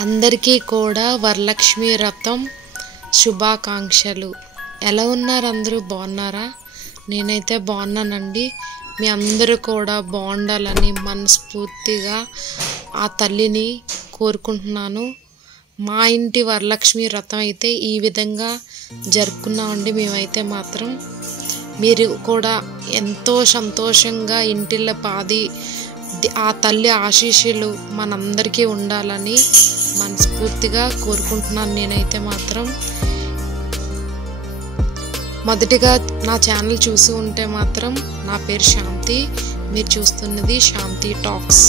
అందరికీ కూడా వరలక్ష్మి వ్రతం శుభాకాంక్షలు. ఎలా ఉన్నారు? అందరూ బాగున్నారా? నేనైతే బాగున్నానండి. మీ అందరూ కూడా బాగుండాలని మనస్ఫూర్తిగా ఆ తల్లిని కోరుకుంటున్నాను. మా ఇంటి వరలక్ష్మి వ్రతం అయితే ఈ విధంగా జరుపుకున్నామండి. మేమైతే మాత్రం మీరు కూడా ఎంతో సంతోషంగా ఇంటిల్ల పాది ఆ తల్లి ఆశీస్సులు మనందరికీ ఉండాలని మనస్ఫూర్తిగా కోరుకుంటున్నాను. నేనైతే మాత్రం మొదటిగా నా ఛానల్ చూసి ఉంటే మాత్రం నా పేరు శాంతి, మీరు చూస్తున్నది శాంతి టాక్స్.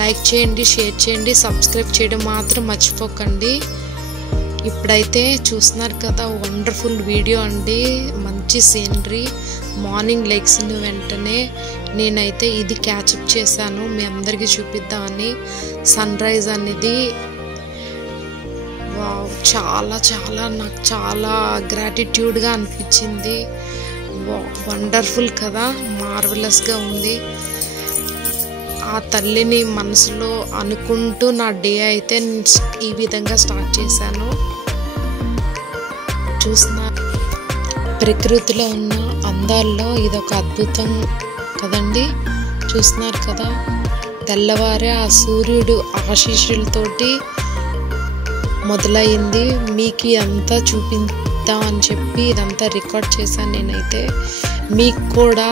లైక్ చేయండి, షేర్ చేయండి, సబ్స్క్రైబ్ చేయడం మాత్రం మర్చిపోకండి. ఇప్పుడైతే చూస్తున్నారు కదా, వండర్ఫుల్ వీడియో అండి. మంచి సీనరీ. మార్నింగ్ లెగ్సిన వెంటనే నేనైతే ఇది క్యాచప్ చేశాను, మీ అందరికీ చూపిద్దామని. సన్ రైజ్ అనేది చాలా చాలా నాకు చాలా గ్రాటిట్యూడ్గా అనిపించింది. వండర్ఫుల్ కదా, మార్వెలస్గా ఉంది. ఆ తల్లిని మనసులో అనుకుంటూ నా డే అయితే ఈ విధంగా స్టార్ట్ చేశాను. చూస్తున్నారు, ప్రకృతిలో ఉన్న అందాల్లో ఇదొక అద్భుతం కదండి. చూస్తున్నారు కదా, తెల్లవారే ఆ సూర్యుడు ఆశీస్సులతోటి మొదలైంది. మీకు అంతా చూపిద్దామని చెప్పి ఇదంతా రికార్డ్ చేశాను నేనైతే. మీకు కూడా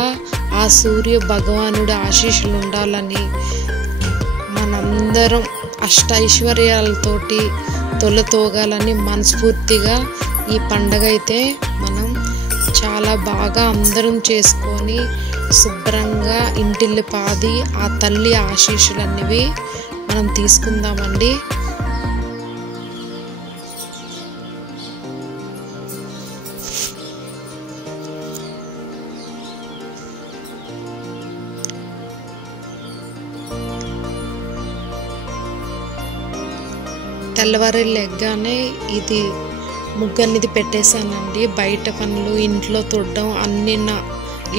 ఆ సూర్య భగవానుడి ఆశీస్సులు ఉండాలని, మనందరం అష్టైశ్వర్యాలతోటి తొలతోగాలని మనస్ఫూర్తిగా ఈ పండగ అయితే మనం చాలా బాగా అందరం చేసుకొని శుభ్రంగా ఇంటిల్లి పాది ఆ తల్లి ఆశీస్సులన్నవి మనం తీసుకుందామండి. తెల్లవారు లెగ్గానే ఇది ముగ్గు అనేది పెట్టేశానండి. బయట పనులు, ఇంట్లో తుడడం, అన్నీ నా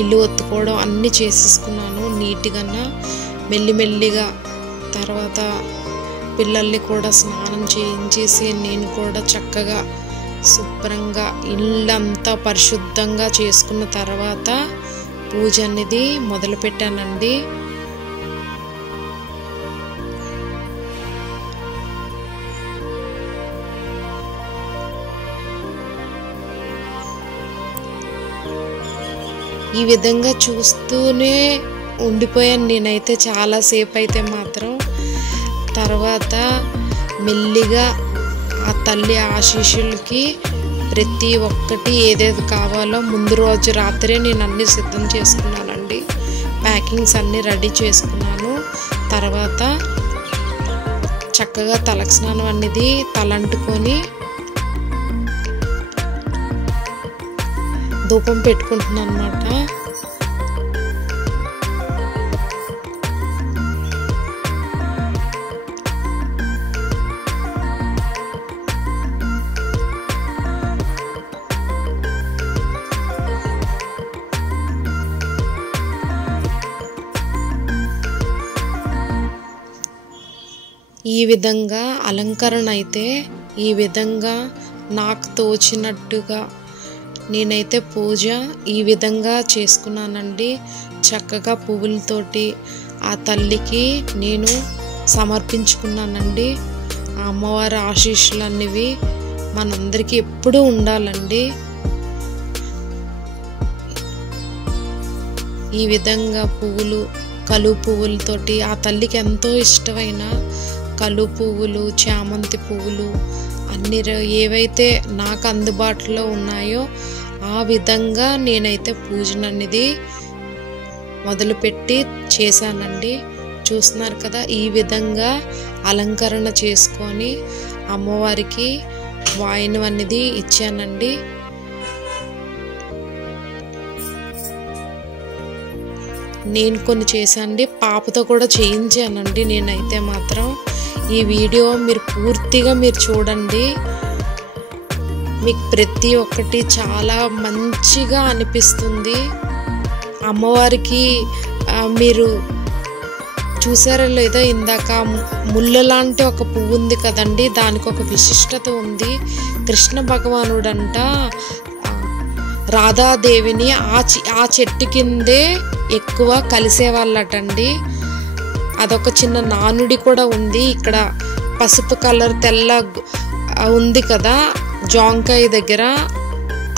ఇల్లు ఒత్తుకోవడం అన్నీ చేసేసుకున్నాను నీట్గా మెల్లిమెల్లిగా. తర్వాత పిల్లల్ని కూడా స్నానం చేయించేసి నేను కూడా చక్కగా శుభ్రంగా ఇల్లంతా పరిశుద్ధంగా చేసుకున్న తర్వాత పూజ అనేది మొదలుపెట్టానండి. ఈ విధంగా చూస్తూనే ఉండిపోయాను నేనైతే చాలాసేపు అయితే మాత్రం. తర్వాత మెల్లిగా ఆ తల్లి ఆశీస్సులకి ప్రతి ఒక్కటి ఏదేది కావాలో ముందు రోజు రాత్రే నేను అన్నీ సిద్ధం చేసుకున్నానండి. ప్యాకింగ్స్ అన్నీ రెడీ చేసుకున్నాను. తర్వాత చక్కగా తలకు స్నానం అనేది తలంటుకొని ధూపం పెట్టుకుంటున్నాను అన్నమాట. ఈ విధంగా అలంకరణ అయితే ఈ విధంగా నాకు తోచినట్టుగా నేనైతే పూజ ఈ విధంగా చేసుకున్నానండి. చక్కగా పువ్వులతోటి ఆ తల్లికి నేను సమర్పించుకున్నానండి. ఆ అమ్మవారి ఆశీస్సులు అనేవి మనందరికీ ఎప్పుడూ ఉండాలండి. ఈ విధంగా పువ్వులు, కలువ పువ్వులతోటి ఆ తల్లికి ఎంతో ఇష్టమైన కలువ పువ్వులు, చామంతి పువ్వులు అన్ని ఏవైతే నాకు అందుబాటులో ఉన్నాయో ఆ విధంగా నేనైతే పూజను అనేది మొదలుపెట్టి చేశానండి. చూస్తున్నారు కదా, ఈ విధంగా అలంకరణ చేసుకొని అమ్మవారికి వాయనం అనేది ఇచ్చానండి. నేను కొన్ని చేశానండి, పాపతో కూడా చేయించానండి నేనైతే మాత్రం. ఈ వీడియో మీరు పూర్తిగా చూడండి. మీకు ప్రతి ఒక్కటి చాలా మంచిగా అనిపిస్తుంది. అమ్మవారికి మీరు చూసారో లేదో ఇందాక ముళ్ళ లాంటి ఒక పువ్వు ఉంది కదండి, దానికి ఒక విశిష్టత ఉంది. కృష్ణ భగవానుడంట రాధాదేవిని ఆ చెట్టు కిందే ఎక్కువ కలిసేవాళ్ళటండి. అదొక చిన్న నానుడి కూడా ఉంది. ఇక్కడ పసుపు కలర్ తెల్ల ఉంది కదా జాంకాయ దగ్గర,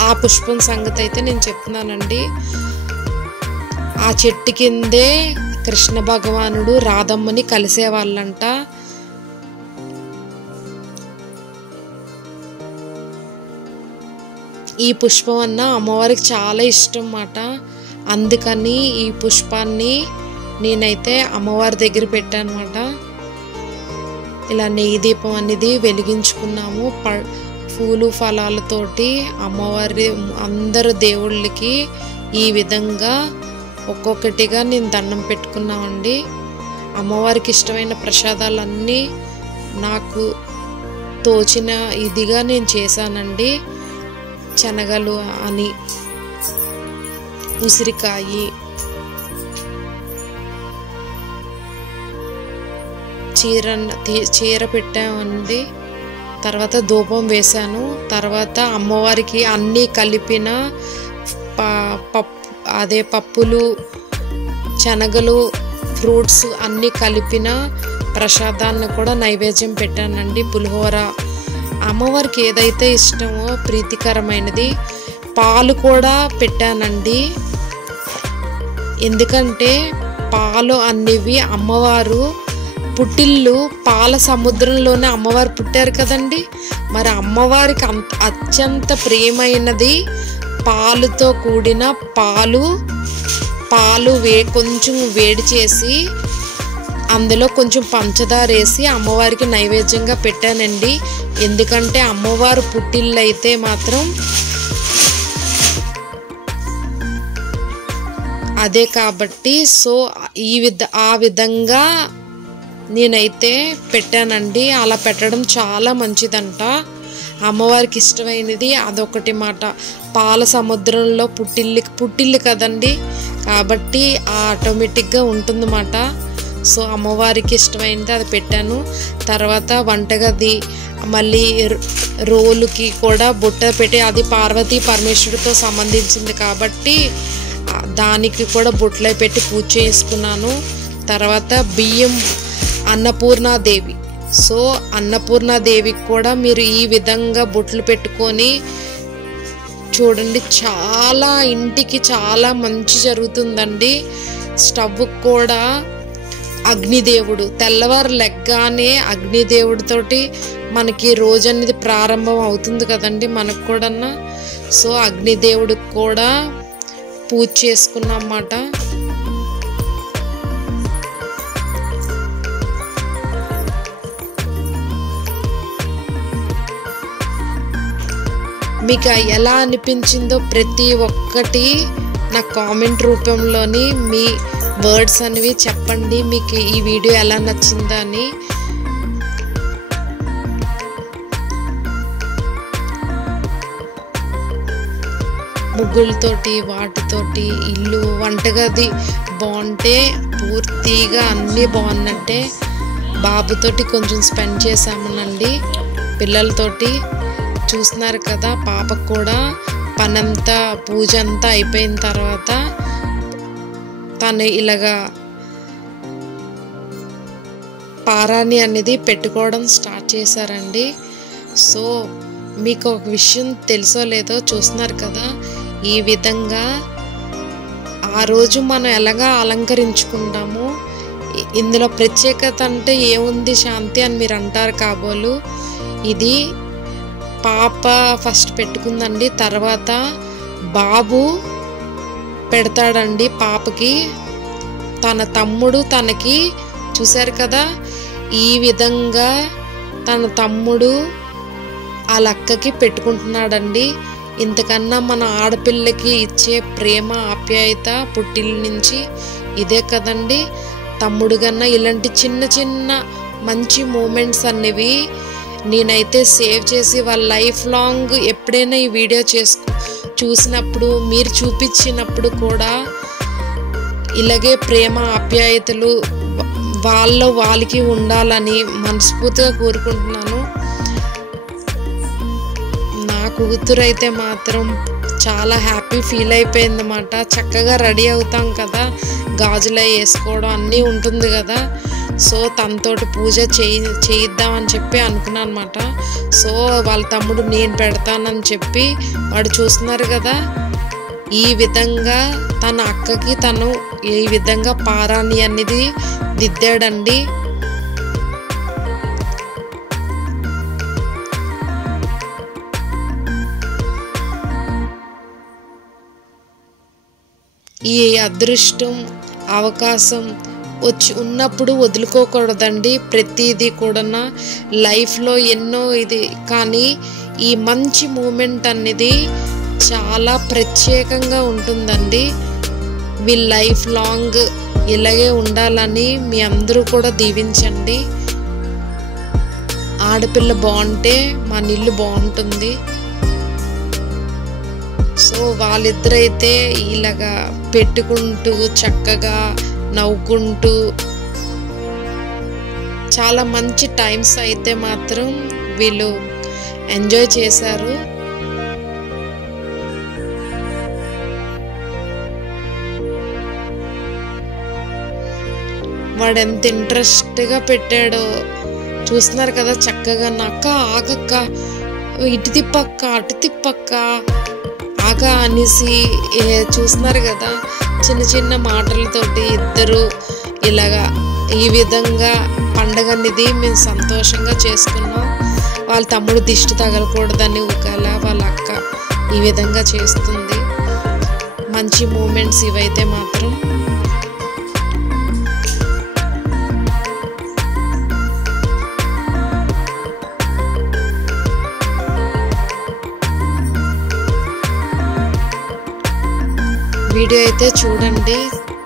ఆ పుష్పం సంగతి అయితే నేను చెప్తున్నానండి. ఆ చెట్టు కిందే కృష్ణ భగవానుడు రాధమ్మని కలిసేవాళ్ళంట. ఈ పుష్పం అన్న అమ్మవారికి చాలా ఇష్టం అన్నమాట. అందుకని ఈ పుష్పాన్ని నేనైతే అమ్మవారి దగ్గర పెట్టాను అన్నమాట. ఇలా నెయ్యి దీపం అనేది వెలిగించుకున్నాము. పూలు ఫలాలతోటి అమ్మవారి అందరు దేవుళ్ళకి ఈ విధంగా ఒక్కొక్కటిగా నేను దండం పెట్టుకున్నామండి. అమ్మవారికి ఇష్టమైన ప్రసాదాలన్నీ నాకు తోచిన ఇదిగా నేను చేశానండి. శనగలు అని, ఉసిరికాయ, చీర పెట్టామండి. తర్వాత ధూపం వేశాను. తర్వాత అమ్మవారికి అన్నీ కలిపిన పప్పులు, శనగలు, ఫ్రూట్స్ అన్నీ కలిపిన ప్రసాదాన్ని కూడా నైవేద్యం పెట్టానండి. పులిహోర అమ్మవారికి ఏదైతే ఇష్టమో ప్రీతికరమైనది పాలు కూడా పెట్టానండి. ఎందుకంటే పాలు అనేవి అమ్మవారు పుట్టిల్లు, పాల సముద్రంలోనే అమ్మవారు పుట్టారు కదండి. మరి అమ్మవారికి అత్యంత ప్రియమైనది పాలుతో కూడిన పాలు కొంచెం వేడి చేసి అందులో కొంచెం పంచదార వేసి అమ్మవారికి నైవేద్యంగా పెట్టానండి. ఎందుకంటే అమ్మవారు పుట్టిల్లు అయితే మాత్రం అదే కాబట్టి సో ఆ విధంగా నేనైతే పెట్టానండి. అలా పెట్టడం చాలా మంచిదంట. అమ్మవారికి ఇష్టమైనది అదొకటి మాట. పాల సముద్రంలో పుట్టిల్లు కదండి, కాబట్టి ఆటోమేటిక్గా ఉంటుందన్నమాట. సో అమ్మవారికి ఇష్టమైనది అది పెట్టాను. తర్వాత వంటగది మళ్ళీ రోలుకి కూడా బుట్ట పెట్టి, అది పార్వతీ పరమేశ్వరుడితో సంబంధించింది కాబట్టి దానికి కూడా బుట్టలో పెట్టి పూజ చేసుకున్నాను. తర్వాత బియ్యం అన్నపూర్ణాదేవి. సో అన్నపూర్ణాదేవికి కూడా మీరు ఈ విధంగా బొట్లు పెట్టుకొని చూడండి, చాలా ఇంటికి చాలా మంచి జరుగుతుందండి. స్టవ్ కూడా అగ్నిదేవుడు, తెల్లవారు లెగ్గానే అగ్నిదేవుడితోటి మనకి రోజు అనేది ప్రారంభం అవుతుంది కదండి మనకు కూడా. సో అగ్నిదేవుడికి కూడా పూజ చేసుకున్నాం అన్నమాట. మీకు ఎలా అనిపించిందో ప్రతి ఒక్కటి నా కామెంట్ రూపంలోని మీ వర్డ్స్ అనేవి చెప్పండి. మీకు ఈ వీడియో ఎలా నచ్చిందా అని. ముగ్గులతోటి వాటితోటి ఇల్లు వంటగది బాగుంటే పూర్తిగా అన్నీ బాగున్నట్టే. బాబుతోటి కొంచెం స్పెండ్ చేసామనండి, పిల్లలతోటి చూస్తున్నారు కదా. పాపకు కూడా పనంతా పూజ అంతా అయిపోయిన తర్వాత తను ఇలాగా పారాణి అనేది పెట్టుకోవడం స్టార్ట్ చేశారండి. సో మీకు ఒక విషయం తెలుసో లేదో చూస్తున్నారు కదా, ఈ విధంగా ఆ రోజు మనం ఎలాగా అలంకరించుకుంటాము. ఇందులో ప్రత్యేకత అంటే ఏముంది శాంతి అని మీరు అంటారు కాబోలు. ఇది పాప ఫస్ట్ పెట్టుకుందండి, తర్వాత బాబు పెడతాడండి పాపకి. తన తమ్ముడు తనకి చూశారు కదా, ఈ విధంగా తన తమ్ముడు ఆ లక్కకి పెట్టుకుంటున్నాడండి. ఇంతకన్నా మన ఆడపిల్లకి ఇచ్చే ప్రేమ ఆప్యాయత పుట్టిల్లు నుంచి ఇదే కదండి. తమ్ముడు కన్నా ఇలాంటి చిన్న చిన్న మంచి మూమెంట్స్ అనేవి నేనైతే సేవ్ చేసి వాళ్ళ లైఫ్ లాంగ్ ఎప్పుడైనా ఈ వీడియో చూసినప్పుడు మీరు చూపించినప్పుడు కూడా ఇలాగే ప్రేమ ఆప్యాయతలు వాళ్ళకి ఉండాలని మనస్ఫూర్తిగా కోరుకుంటున్నాను. నా కూతురు అయితే మాత్రం చాలా హ్యాపీ ఫీల్ అయిపోయిందన్నమాట. చక్కగా రెడీ అవుతాం కదా, గాజులు వేసుకోవడం అన్నీ ఉంటుంది కదా. సో తనతోటి పూజ చేయిద్దామని చెప్పి అనుకున్నాను అనమాట. సో వాళ్ళ తమ్ముడు నేను పెడతానని చెప్పి వాడు చూస్తున్నారు కదా, ఈ విధంగా తన అక్కకి తను ఈ విధంగా పారాణి అనేది దిద్దాడండి. ఈ అదృష్టం అవకాశం ఉన్నప్పుడు వదులుకోకూడదండి. ప్రతిదీ కూడా లైఫ్లో ఎన్నో ఇది, కానీ ఈ మంచి మూమెంట్ అనేది చాలా ప్రత్యేకంగా ఉంటుందండి. వీళ్ళ లైఫ్ లాంగ్ ఇలాగే ఉండాలని మీ అందరూ కూడా దీవించండి. ఆడపిల్ల బాగుంటే మన ఇల్లు బాగుంటుంది. సో వాళ్ళిద్దరైతే ఇలాగా పెట్టుకుంటూ చక్కగా నవ్వుకుంటూ చాలా మంచి టైమ్స్ అయితే మాత్రం వీళ్ళు ఎంజాయ్ చేశారు. వాడు ఎంత ఇంట్రెస్ట్గా పెట్టాడో చూస్తున్నారు కదా. చక్కగా నక్క ఆగక్క, ఇటు తిప్పక్క అటు తిప్పక్క ఆగా అనేసి చూస్తున్నారు కదా. చిన్న చిన్న మాటలతోటి ఇద్దరు ఇలాగా ఈ విధంగా పండగ అనేది మేము సంతోషంగా చేసుకున్నాం. వాళ్ళ తమ్ముడు దిష్టి తగలకూడదని ఒకవేళ వాళ్ళ అక్క ఈ విధంగా చేస్తుంది. మంచి మూమెంట్స్ ఇవైతే మాత్రం. వీడియో అయితే చూడండి,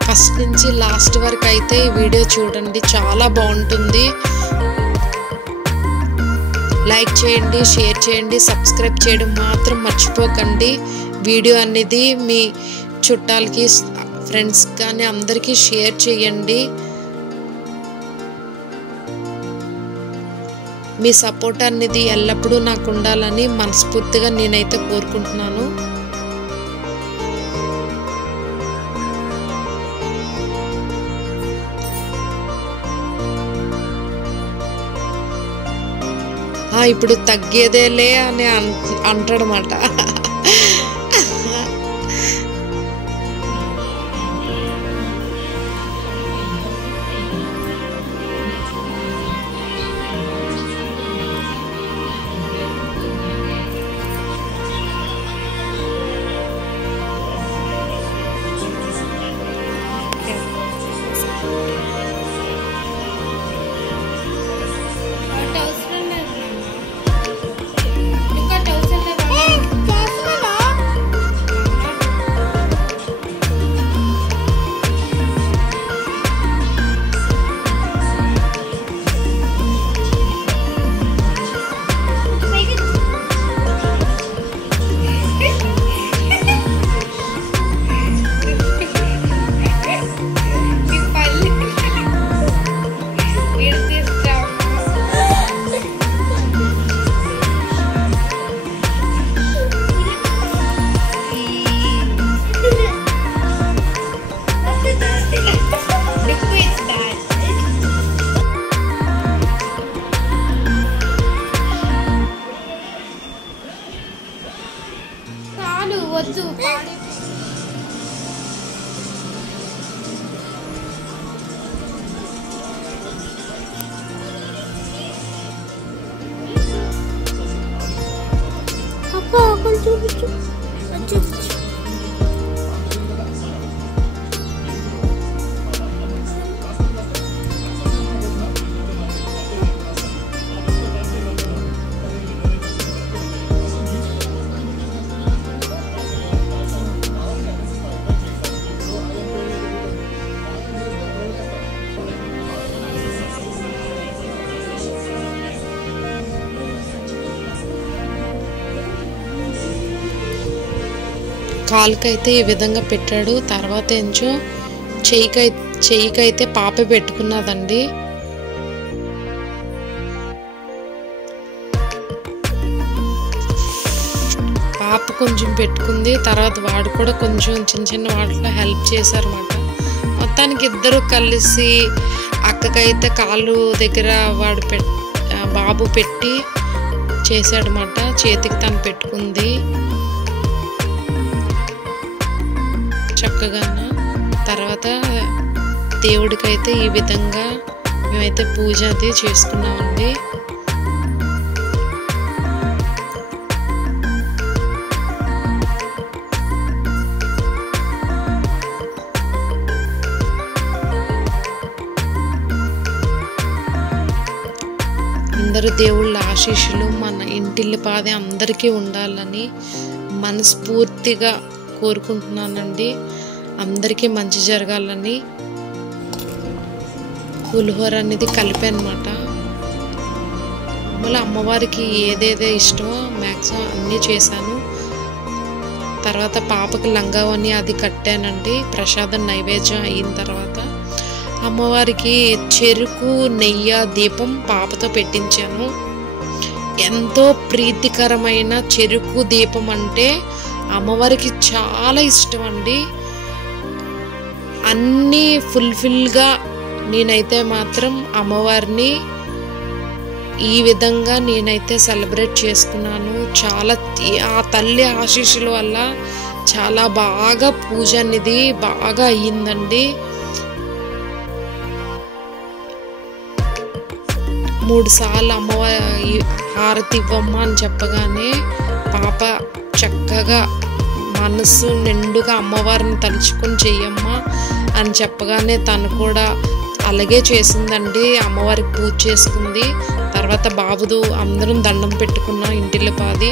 ఫస్ట్ నుంచి లాస్ట్ వరకు అయితే ఈ వీడియో చూడండి, చాలా బాగుంటుంది. లైక్ చేయండి, షేర్ చేయండి, సబ్స్క్రైబ్ చేయడం మాత్రం మర్చిపోకండి. వీడియో అనేది మీ చుట్టాలకి ఫ్రెండ్స్ కానీ అందరికీ షేర్ చేయండి. మీ సపోర్ట్ అనేది ఎల్లప్పుడూ నాకు ఉండాలని మనస్ఫూర్తిగా నేనైతే కోరుకుంటున్నాను. ఇప్పుడు తగ్గేదేలే అని అంటాడనమాట. వద్దు అబ్బా కొంచెం చూపించు. కాలుకైతే ఈ విధంగా పెట్టాడు. తర్వాత ఏంచో చెయ్యికైతే పాప పెట్టుకున్నదండి. పాప కొంచెం పెట్టుకుంది. తర్వాత వాడు కూడా కొంచెం చిన్న చిన్న వాటిలో హెల్ప్ చేశారన్నమాట. మొత్తానికి ఇద్దరు కలిసి అక్కకైతే కాళ్ళు దగ్గర బాబు పెట్టి చేశాడనమాట. చేతికి తను పెట్టుకుంది చక్కగా. తర్వాత దేవుడికైతే ఈ విధంగా మేమైతే పూజ అది చేసుకున్నామండి. అందరు దేవుళ్ళ ఆశీస్సులు మన ఇంటిల్లిపాదే అందరికీ ఉండాలని మనస్ఫూర్తిగా కోరుకుంటున్నానండి. అందరికీ మంచి జరగాలని పులిహోర అనేది కలిపానమాట. మళ్ళీ అమ్మవారికి ఏదేదే ఇష్టమో మ్యాక్సిమం అన్నీ చేశాను. తర్వాత పాపకి లంగావని అది కట్టానండి. ప్రసాదం నైవేద్యం అయిన తర్వాత అమ్మవారికి చెరుకు నెయ్యి దీపం పాపతో పెట్టించాను. ఎంతో ప్రీతికరమైన చెరుకు దీపం అంటే అమ్మవారికి చాలా ఇష్టం అండి. అన్నీ ఫుల్ఫిల్గా నేనైతే మాత్రం అమ్మవారిని ఈ విధంగా నేనైతే సెలబ్రేట్ చేసుకున్నాను. చాలా ఆ తల్లి ఆశీస్సుల వల్ల చాలా బాగా పూజ అనేది బాగా అయ్యిందండి. 3 సార్లు అమ్మవారి హారతి ఇవ్వమ్మ అని చెప్పగానే పాప చక్కగా మనసు నిండుగా అమ్మవారిని తలుచుకొని చెయ్యమ్మా అని చెప్పగానే తను కూడా అలాగే చేసిందండి. అమ్మవారికి పూజ చేసుకుంది. తర్వాత బాబుదు అందరం దండం పెట్టుకున్నాం ఇంటిల్లిపాది.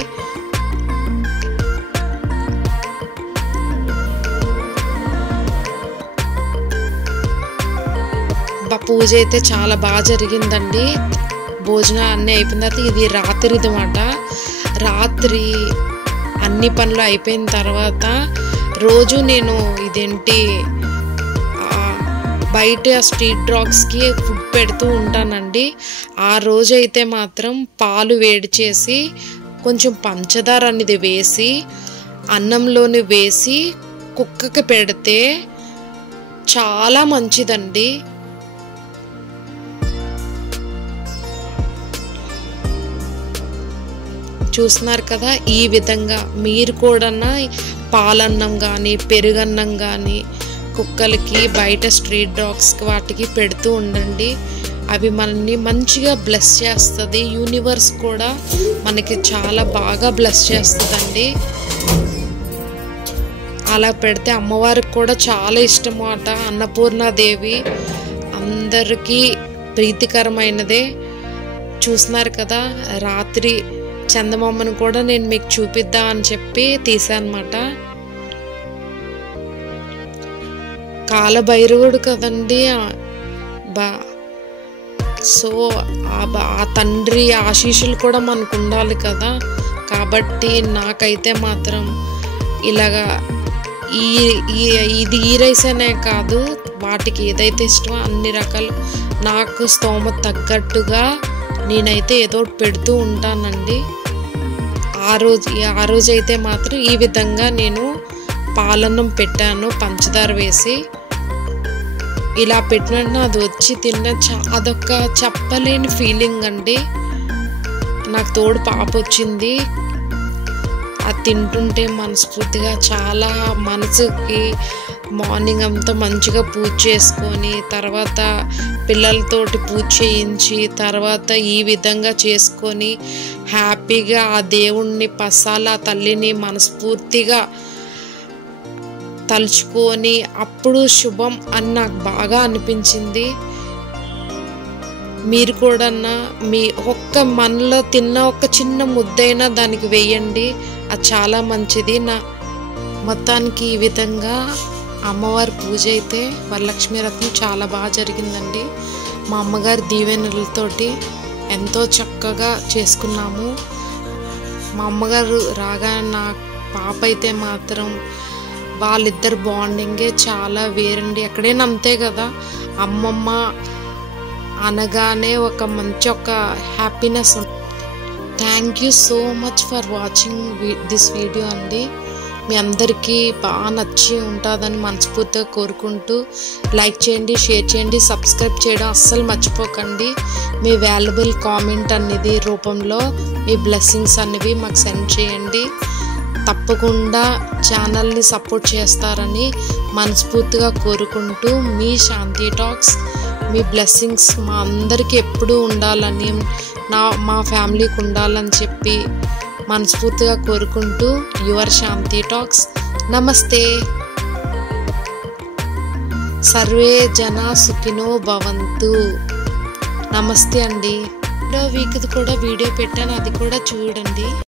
పూజ అయితే చాలా బాగా జరిగిందండి. భోజనం అన్నీ అయిపోయిన తర్వాత ఇది రాత్రిది మాట. రాత్రి అన్ని పనులు అయిపోయిన తర్వాత రోజు నేను ఇదేంటి బయట స్ట్రీట్ డాగ్స్కి ఫుడ్ పెడుతూ ఉంటానండి. ఆ రోజు అయితే మాత్రం పాలు వేడి చేసి కొంచెం పంచదార అనేది వేసి అన్నంలోని వేసి కుక్కకి పెడితే చాలా మంచిదండి. చూస్తున్నారు కదా, ఈ విధంగా మీరు కూడా పాలన్నం కానీ పెరుగన్నం కానీ కుక్కలకి బయట స్ట్రీట్ డాగ్స్కి వాటికి పెడుతూ ఉండండి. అవి మనల్ని మంచిగా బ్లెస్ చేస్తుంది. యూనివర్స్ కూడా మనకి చాలా బాగా బ్లెస్ చేస్తుందండి. అలా పెడితే అమ్మవారికి కూడా చాలా ఇష్టం అట. అన్నపూర్ణాదేవి అందరికీ ప్రీతికరమైనదే. చూస్తున్నారు కదా, రాత్రి చందమామను కూడా నేను మీకు చూపిద్దా అని చెప్పి తీసానమాట. కాలభైరవుడు కదండి. సో ఆ తండ్రి ఆశీస్సులు కూడా మనకు ఉండాలి కదా. కాబట్టి నాకైతే మాత్రం ఇలాగా ఇది ఈ రైస్ అనే కాదు, వాటికి ఏదైతే ఇష్టమో అన్ని రకాలు నాకు స్తోమత తగ్గట్టుగా నేనైతే ఏదో పెడుతూ ఉంటానండి. ఆ రోజు అయితే మాత్రం ఈ విధంగా నేను పాలన్నం పెట్టాను పంచదార వేసి. ఇలా పెట్టినట్టు అది వచ్చి అదొక చెప్పలేని ఫీలింగ్ అండి. నాకు తోడు పాప వచ్చింది. అది తింటుంటే మనస్ఫూర్తిగా చాలా మనసుకి మార్నింగ్ అంతా మంచిగా పూజ చేసుకొని తర్వాత పిల్లలతోటి పూజ చేయించి తర్వాత ఈ విధంగా చేసుకొని హ్యాపీగా ఆ దేవుణ్ణి ఆ తల్లిని మనస్ఫూర్తిగా తలుచుకొని అప్పుడు శుభం అని నాకు బాగా అనిపించింది. మీరు కూడా మీ మనలో తిన్న ఒక చిన్న ముద్దైనా దానికి వేయండి, అది చాలా మంచిది. మొత్తానికి ఈ విధంగా అమ్మవారి పూజ అయితే వరలక్ష్మి వ్రతం చాలా బాగా జరిగిందండి. మా అమ్మగారి దీవెనలతోటి ఎంతో చక్కగా చేసుకున్నాము. మా అమ్మగారు రాగా నా పాప అయితే మాత్రం వాళ్ళిద్దరు బాండింగే చాలా వేరండి. ఎక్కడైనా అంతే కదా, అమ్మమ్మ అనగానే ఒక మంచి happiness. Thank you so much for watching this video అండి. మీ అందరికీ బాగా నచ్చి ఉంటుందని మనస్ఫూర్తిగా కోరుకుంటూ లైక్ చేయండి, షేర్ చేయండి, సబ్స్క్రైబ్ చేయడం అస్సలు మర్చిపోకండి. మీ వాల్యుబుల్ కామెంట్ అనేది రూపంలో మీ బ్లెస్సింగ్స్ అనేవి మాకు సెండ్ చేయండి. తప్పకుండా ఛానల్ని సపోర్ట్ చేస్తారని మనస్ఫూర్తిగా కోరుకుంటూ మీ శాంతి టాక్స్. మీ బ్లెస్సింగ్స్ మా అందరికీ ఎప్పుడూ ఉండాలని, మా ఫ్యామిలీకి ఉండాలని చెప్పి మనస్ఫూర్తిగా కోరుకుంటూ యువర్ శాంతి టాక్స్. నమస్తే. సర్వే జన సుఖినో భవంతు. నమస్తే అండి. వీక్ కూడా వీడియో పెట్టాను, అది కూడా చూడండి.